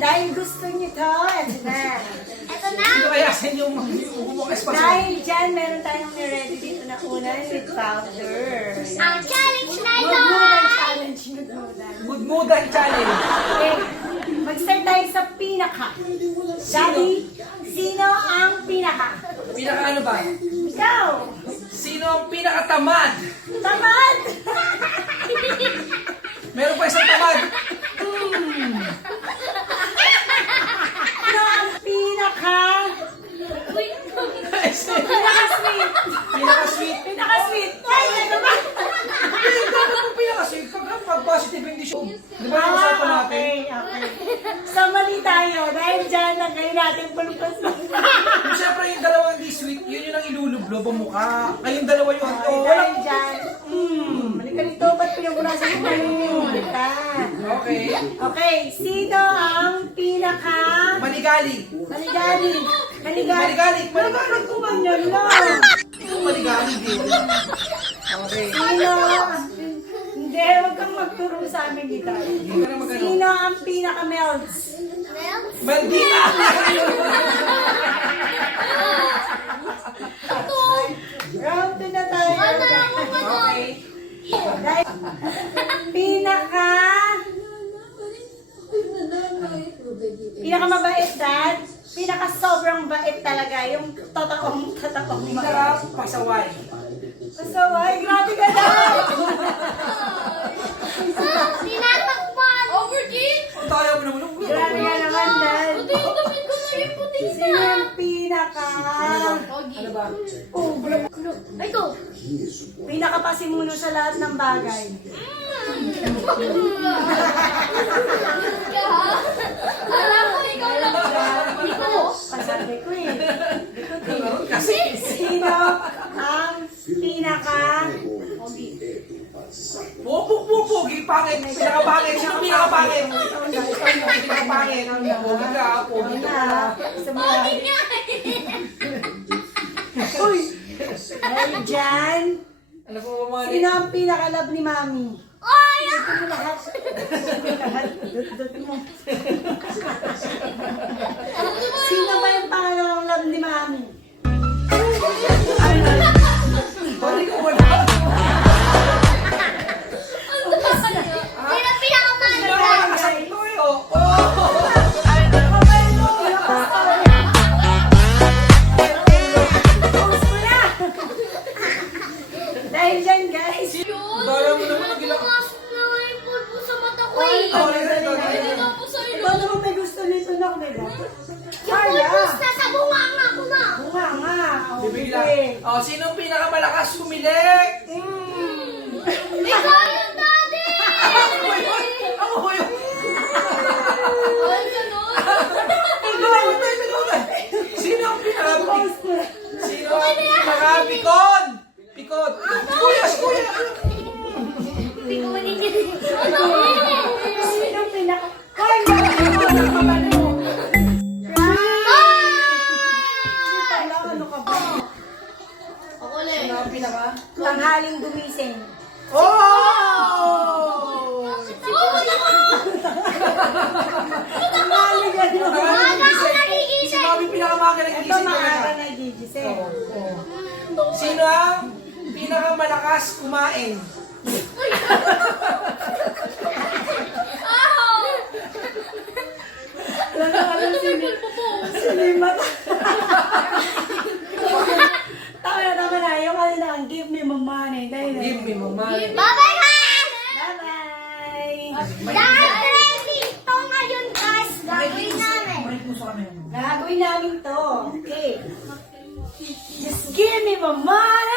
dahil gusto niyo to, ito na. Ito na. Sino kaya sa inyo bumukas pa siya? Dahil dyan, meron tayong ready dito na una with powder. Ang challenge na ito. Nagmudan challenge, nagmudan. Gudmudan challenge. Okay, mag-start tayo sa pinaka. Daddy, sino ang pinaka? Pinaka ano ba? Ikaw! Sino ang pinakatamad? Tamad! Meron pa isang tamad. Sino ang pinaka? Pinaka-sweet! Pinaka-sweet. Pinaka-sweet! Ay, ano ba? Dapat ang pinaka-sweet. Pag positive hindi siya. Di ba yung usapan natin? Okay. So, mali tayo. Dahil dyan, lagay natin pulpos na. Siyempre yung dalawang di sweet, yun yung ang ilulublob ang mukha. Kayong dalawa yung Okay, walang... dahil dyan. Halika dito. Ba't pinagurasan mo kayo? Halika. Okay. Okay, sino ang pinaka... Maligali. Maligali. Maligali. Bakit kumanyan lang? Maligali din. Okay. Sino? Hindi, huwag kang magturo sa amin dito. Hindi ka na magano. Sino ang pinaka-melts? Maldita! Round 2 na tayo. Okay. Dahil pinaka-mabait, Dad. Pinaka-sobrang bait talaga. Yung totoong bait. Sarap pasaway. Pasaway, grabe ka, Dad. Tinatakpan. Overkin. Ang tayo mo naman. Grabe ka naman, Dad. Damit ko na yung puti Sino yung pinaka... Ano ba? Oh, Ito. pinaka-pasimuno sa lahat ng bagay. Alam ko, ikaw lang. Hindi ko. Pasabi ko eh. Kasi... Sino ang pinaka... Pogi, pangit. Pinakapangit. Sino ang pinakapangit? Pinakapangit. Pogi ka, pogi ka. Sa mga... Uy! Dahil dyan, Ano po ba mga... sino ang pinaka-love ni Mami? Ay! Ito mo lahat. Lahat. Dut mo. Sino ba yung pangalawang love ni Mami? Sorry ko wala. Sino pinakamahal? Pinakasal ko eh, oh. Dahil dyan, guys. Daya mo naman ang gila. Pumasok na nga yung pulpo sa mata ko Ay, eh. Sorry. Tapos sa ikaw naman may gusto nito na kumeda. Yung pulpos na sa bunganga ko na. Bunga nga. O, Bibigla. sige. Oh, sino ang pinakamalakas kumili? Ikaw yung daddy! Ako yun. Ako yun. Ay, ganun. Sino ang Sino ang pinaka-pikon? Pikon. Kuya. Hindi ko maningin. Sino ang pinaka... Hoy! Ano ka ba no? Ano ka ba? Ako lang. Sino ang pinaka? Tanghaling gumising. Oh! Tanghaling ano? Si Mami pinakamaga Ito nagising maaga talaga. nagigising. Sino ang pinakamalakas kumain? Alam sino yung mata. Tama na. Yung ano na, give me my money. Dahil na. Give me mama. Bye-bye, ha! Bye-bye! Dahil trending to ngayon, guys. Gagawin namin. May puso kami. Gagawin namin to. Okay. Just give me my money!